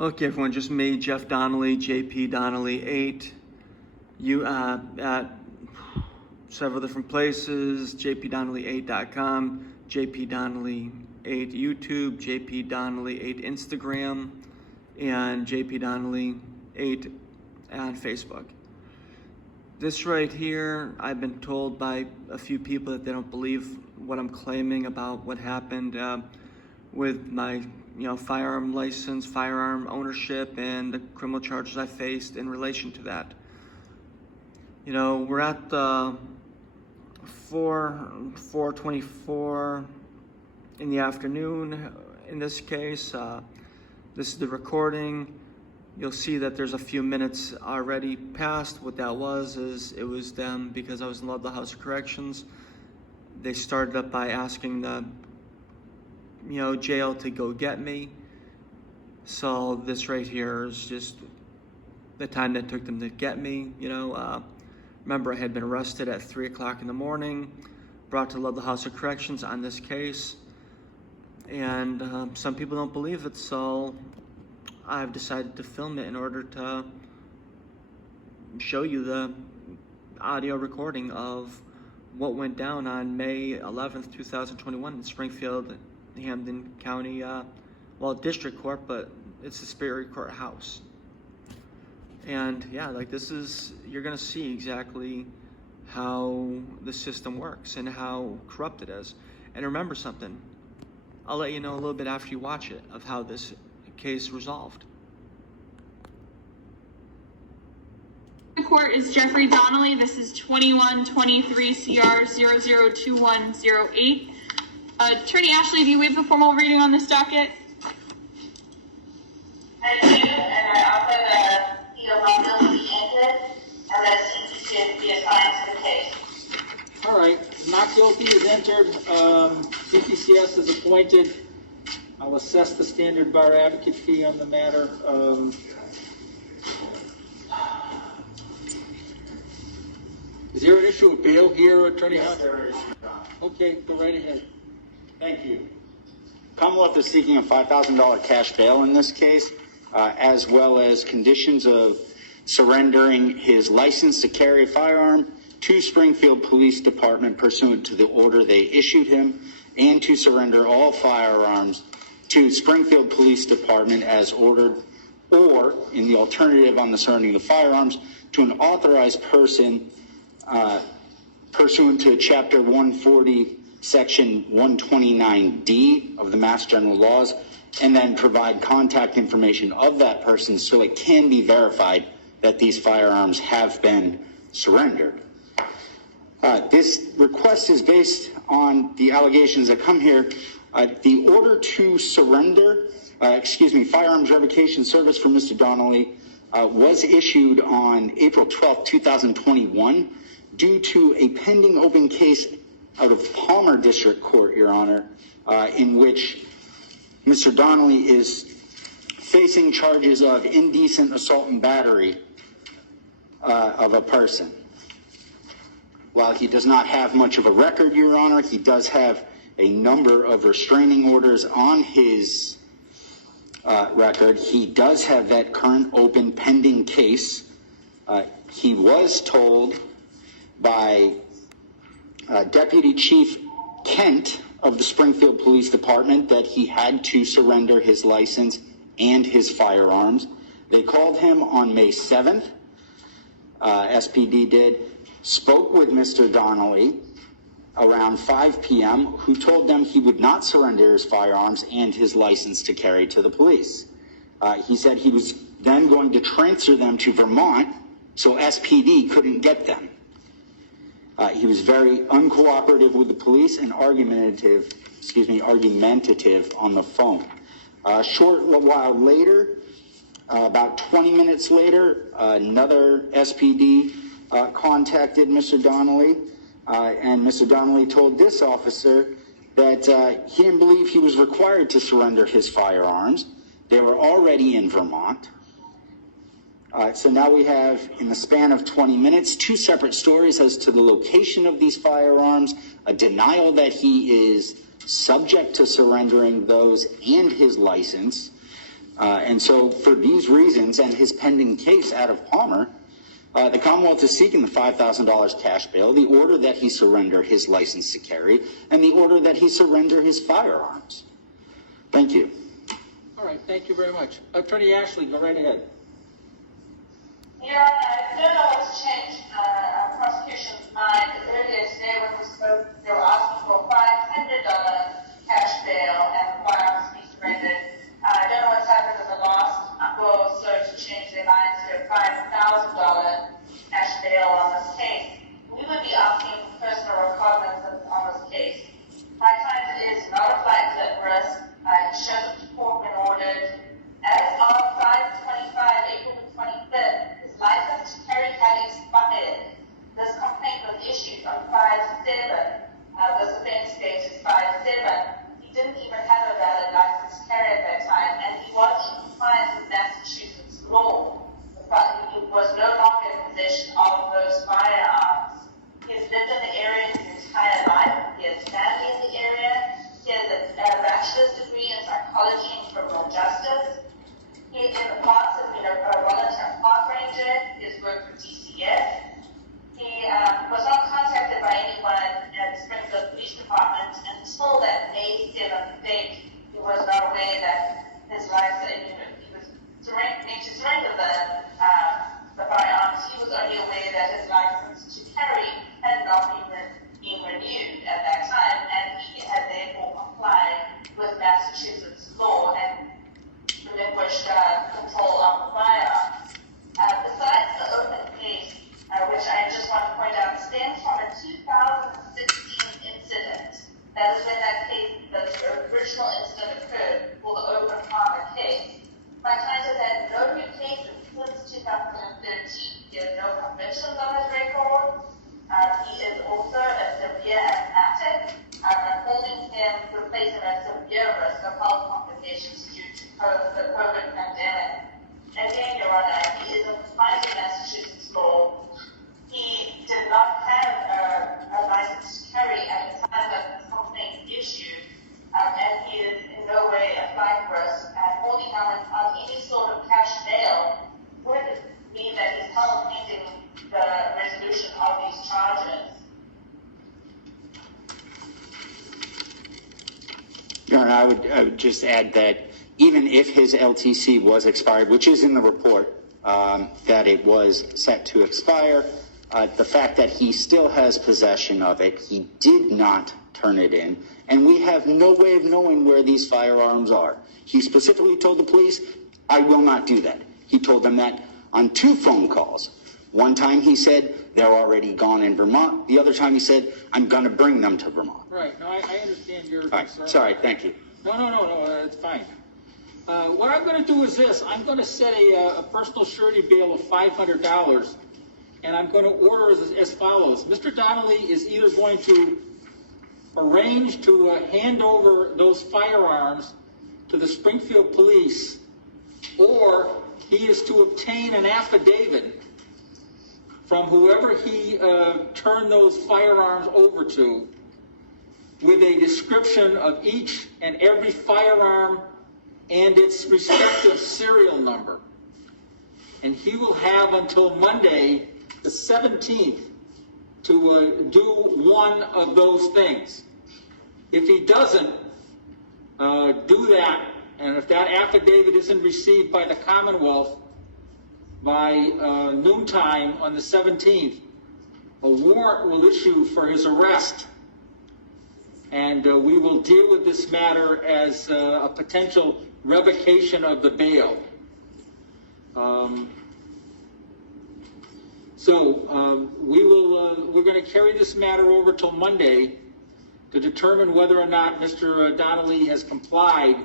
Okay, everyone, just me, Jeff Donnelly, JP Donnelly 8. You at several different places, jpdonnelly8.com, JP Donnelly 8 YouTube, JP Donnelly 8 Instagram, and JP Donnelly 8 on Facebook. This right here, I've been told by a few people that they don't believe what I'm claiming about what happened with my firearm license, firearm ownership, and the criminal charges I faced in relation to that. We're at 4:24 in the afternoon in this case. This is the recording. You'll see that there's a few minutes already passed. What that was is it was them, because I was in Ludlow House of Corrections. They started up by asking the jail to go get me. So this right here is just the time that took them to get me. Remember, I had been arrested at 3 o'clock in the morning, brought to Ludlow House of Corrections on this case, and some people don't believe it, so I've decided to film it in order to show you the audio recording of what went down on May 11th, 2021 in Springfield, Hampden County, District Court, but it's the Superior Court House. And yeah, you're gonna see exactly how the system works and how corrupt it is. And remember something, I'll let you know a little bit after you watch it of how this case resolved. The court is Jeffrey Donnelly. This is 2123 CR 002108. Attorney Ashley, do you waive the formal reading on this docket? I do, and I offer that the not guilty entered and that CTC be assigned to the case. All right, not guilty is entered. CPCS is appointed. I'll assess the standard bar advocate fee on the matter. Is there an issue of bail here, Attorney Hunt? Yes, there is. Okay, go right ahead. Thank you. Commonwealth is seeking a $5,000 cash bail in this case, as well as conditions of surrendering his license to carry a firearm to Springfield Police Department pursuant to the order they issued him, and to surrender all firearms to Springfield Police Department as ordered, or in the alternative on the surrendering of the firearms to an authorized person pursuant to Chapter 140, Section 129D of the Mass General Laws, and then provide contact information of that person so it can be verified that these firearms have been surrendered. This request is based on the allegations that come here. The order to surrender, firearms revocation service for Mr. Donnelly was issued on April 12, 2021 due to a pending open case out of Palmer District Court, Your Honor, in which Mr. Donnelly is facing charges of indecent assault and battery of a person. While he does not have much of a record, Your Honor, he does have a number of restraining orders on his record. He does have that current open pending case. He was told by Deputy Chief Kent of the Springfield Police Department that he had to surrender his license and his firearms. They called him on May 7th. SPD did, spoke with Mr. Donnelly around 5 p.m., who told them he would not surrender his firearms and his license to carry to the police. He said he was then going to transfer them to Vermont so SPD couldn't get them. He was very uncooperative with the police and argumentative on the phone. A short while later, about 20 minutes later, another SPD contacted Mr. Donnelly, and Mr. Donnelly told this officer that he didn't believe he was required to surrender his firearms. They were already in Vermont. So now we have, in the span of 20 minutes, two separate stories as to the location of these firearms, a denial that he is subject to surrendering those and his license, And so for these reasons and his pending case out of Palmer, the Commonwealth is seeking the $5,000 cash bail, the order that he surrender his license to carry, and the order that he surrender his firearms. Thank you. All right, thank you very much. Attorney Ashley, go right ahead. Your Honor, I don't know what's changed prosecution's mind. Earlier today when we spoke, they were asking for a $500 cash bail and the firearms to be surrendered. I don't know what's happened in the last hour or so to change their minds to a $5,000 cash bail on this case. We would be asking personal recognizance on this case. My client is not a flight at risk. He shows up to court when ordered. As of 5/25, April the 25th, his license to carry had expired. This complaint was issued on 5/7. This offense date is 5/7. He didn't even have a valid license to carry at that time, and he was in compliance with Massachusetts law. He was no longer in possession of those firearms. He has lived in the area his entire life. He has family in the area. He has a bachelor's degree in psychology and criminal justice. He, in the past, has been a volunteer park ranger. He has worked for DCS. He was not contacted by anyone at the Springfield Police Department until that May 7th date. He was not aware that his license, he was made to surrender the firearms. He was only aware that his license to carry had not been renewed at that time, and he had therefore complied with Massachusetts law and relinquished control of the firearms. Besides the open case, which I just want to point out, stems from a 2016 incident. That is when that case, the original incident occurred for the open Palmer case. My client has had no new cases since 2013. He has no convictions on his record. He is also a severe asthmatic, and holding him would place him at severe risk of health complications due to the COVID pandemic. Again, Your Honor, he is in compliance with Massachusetts law. He did not have a license to carry at the time that the complaint issued, and he is in no way a flight risk. And holding him on any sort of cash bail would mean that he's held pending the resolution of these charges. Your Honor, I would just add that even if his LTC was expired, which is in the report, that it was set to expire, the fact that he still has possession of it, he did not turn it in, and we have no way of knowing where these firearms are. He specifically told the police, I will not do that. He told them that on 2 phone calls. One time he said, they're already gone in Vermont. The other time he said, I'm going to bring them to Vermont. Right, no, I understand your All right, concern. sorry, thank you. No, it's fine. What I'm going to do is this. I'm going to set a personal surety bail of $500, and I'm going to order as follows. Mr. Donnelly is either going to arrange to hand over those firearms to the Springfield Police, or he is to obtain an affidavit from whoever he turned those firearms over to with a description of each and every firearm and its respective serial number. And he will have until Monday, the 17th, to do one of those things. If he doesn't do that, and if that affidavit isn't received by the Commonwealth by noontime on the 17th, a warrant will issue for his arrest. And we will deal with this matter as a potential revocation of the bail. We're going to carry this matter over till Monday to determine whether or not Mr. Donnelly has complied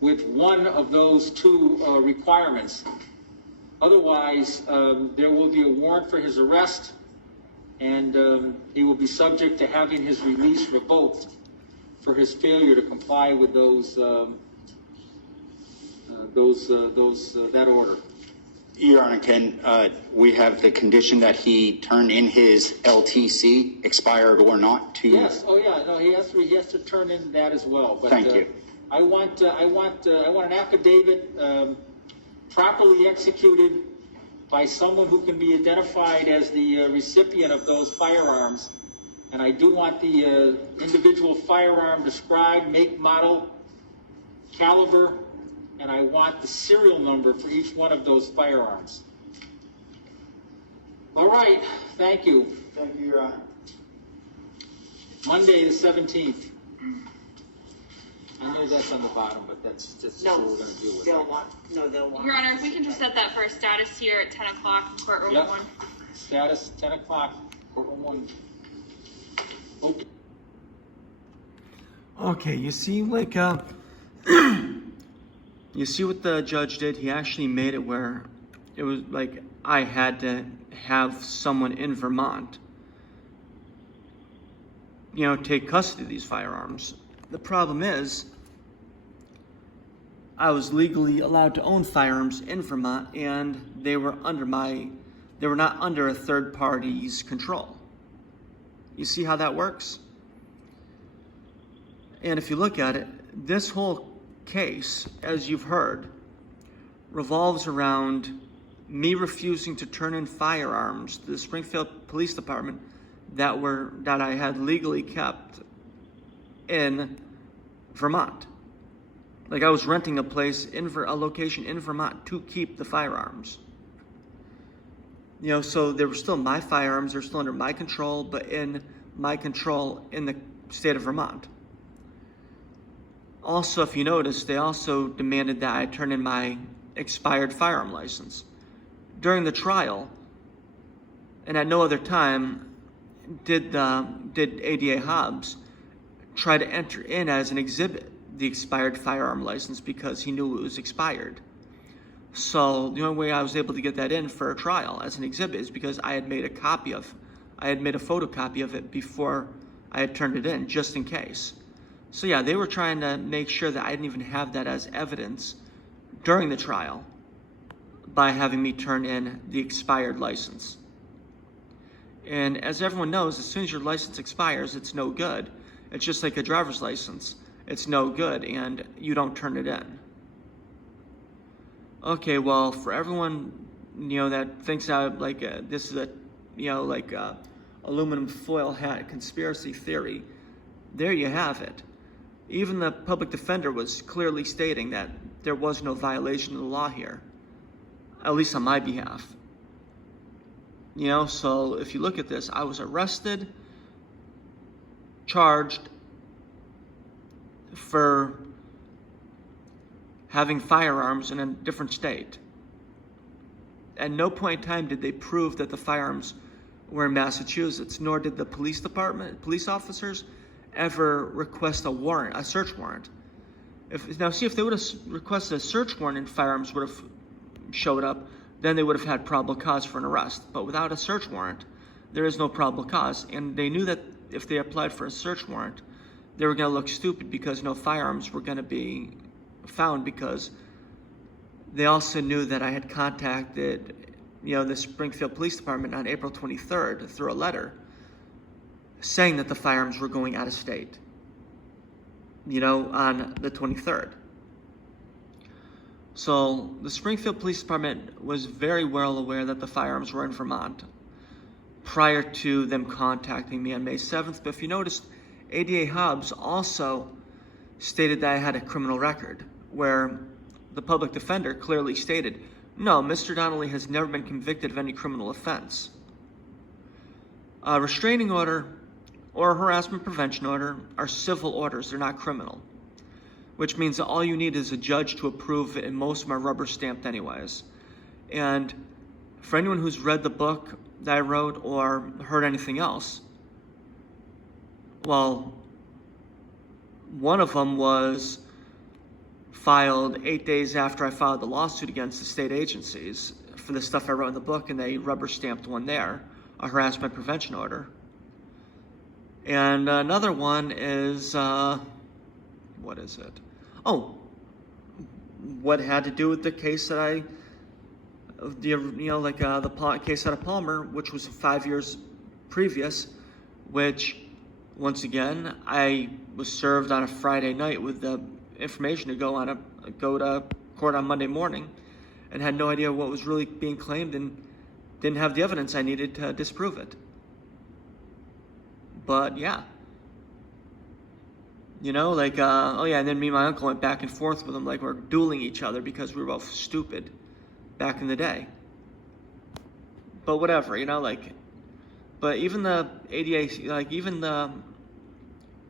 with one of those 2 requirements. Otherwise, there will be a warrant for his arrest, and he will be subject to having his release revoked for his failure to comply with that order. Your Honor, can we have the condition that he turn in his LTC, expired or not, to... Yes, oh yeah, no, he has to turn in that as well. But, Thank you. I want an affidavit properly executed by someone who can be identified as the recipient of those firearms. And I do want the individual firearm described, make, model, caliber, and I want the serial number for each one of those firearms. All right, thank you. Thank you, Your Honor. Monday the 17th. I know that's on the bottom, but that's what we're going to deal with. They'll want. Your Honor, if we can just set that for a status here at 10 o'clock in courtroom Yep. 1. Status 10 o'clock, courtroom 1. Okay. Okay, you see, like, you see what the judge did? He actually made it where it was like I had to have someone in Vermont, take custody of these firearms. The problem is, I was legally allowed to own firearms in Vermont, and they were not under a third party's control. You see how that works? And if you look at it, this whole case, as you've heard, revolves around me refusing to turn in firearms to the Springfield Police Department that I had legally kept in Vermont. Like I was renting a place a location in Vermont to keep the firearms. So they were still my firearms, they're still under my control, but in my control in the state of Vermont. Also, if you notice, they also demanded that I turn in my expired firearm license. During the trial, and at no other time, did ADA Hobbs try to enter in as an exhibit the expired firearm license because he knew it was expired. So the only way I was able to get that in for a trial as an exhibit is because I had made a photocopy of it before I had turned it in, just in case. So yeah, they were trying to make sure that I didn't even have that as evidence during the trial by having me turn in the expired license. And as everyone knows, as soon as your license expires, it's no good. It's just like a driver's license. It's no good, and you don't turn it in. Okay, well, for everyone, that thinks this is a, aluminum foil hat conspiracy theory, there you have it. Even the public defender was clearly stating that there was no violation of the law here, at least on my behalf. So if you look at this, I was arrested, charged for having firearms in a different state. At no point in time did they prove that the firearms were in Massachusetts, nor did the police officers ever request a search warrant. If they would have requested a search warrant and firearms would have showed up, then they would have had probable cause for an arrest. But without a search warrant, there is no probable cause. And they knew that if they applied for a search warrant, they were going to look stupid because no firearms were going to be found, because they also knew that I had contacted, the Springfield Police Department on April 23rd through a letter saying that the firearms were going out of state, on the 23rd. So the Springfield Police Department was very well aware that the firearms were in Vermont prior to them contacting me on May 7th. But if you noticed, ADA Hobbs also stated that I had a criminal record, where the public defender clearly stated, no, Mr. Donnelly has never been convicted of any criminal offense. A restraining order or a harassment prevention order are civil orders, they're not criminal. Which means that all you need is a judge to approve it, and most of them are rubber stamped anyways. And for anyone who's read the book that I wrote or heard anything else, well, one of them was filed 8 days after I filed the lawsuit against the state agencies for the stuff I wrote in the book, and they rubber stamped one there, a harassment prevention order. And another one is, what is it? Oh, what had to do with the case that the case out of Palmer, which was 5 years previous, which, once again, I was served on a Friday night with the information to go to court on Monday morning, and had no idea what was really being claimed, and didn't have the evidence I needed to disprove it. But yeah, oh yeah, and then me and my uncle went back and forth with him, like we're dueling each other because we were both stupid back in the day. But whatever, but even the ADA, even the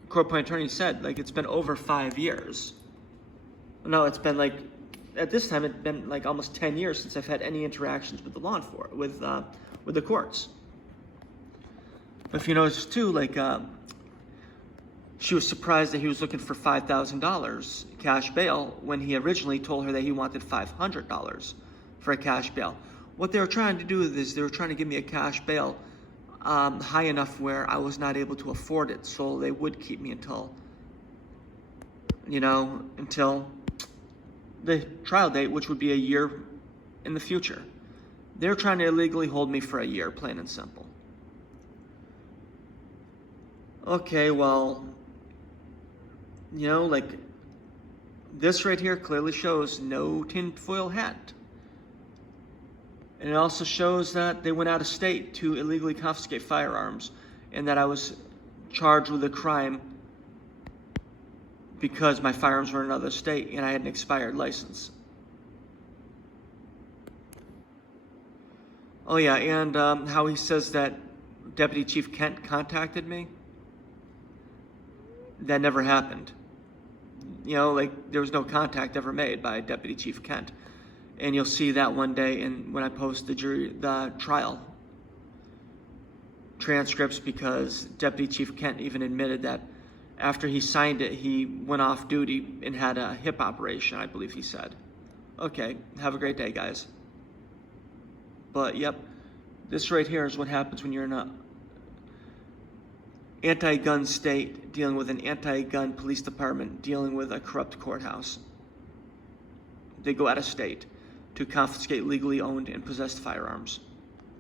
court-appointed attorney said, it's been over 5 years. No, it's been at this time, it's been almost 10 years since I've had any interactions with the law enforcement, with the courts. But if you notice too, she was surprised that he was looking for $5,000 cash bail when he originally told her that he wanted $500 for a cash bail. What they were trying to do is they were trying to give me a cash bail high enough where I was not able to afford it, so they would keep me until the trial date, which would be a year in the future. They're trying to illegally hold me for a year, plain and simple. Okay, well, this right here clearly shows no tinfoil hat. And it also shows that they went out of state to illegally confiscate firearms, and that I was charged with a crime because my firearms were in another state and I had an expired license. Oh yeah, and how he says that Deputy Chief Kent contacted me. That never happened. There was no contact ever made by Deputy Chief Kent. And you'll see that one day when I post the trial transcripts, because Deputy Chief Kent even admitted that after he signed it, he went off duty and had a hip operation, I believe he said. Okay, have a great day, guys. But yep, this right here is what happens when you're in a anti-gun state dealing with an anti-gun police department dealing with a corrupt courthouse. They go out of state to confiscate legally owned and possessed firearms.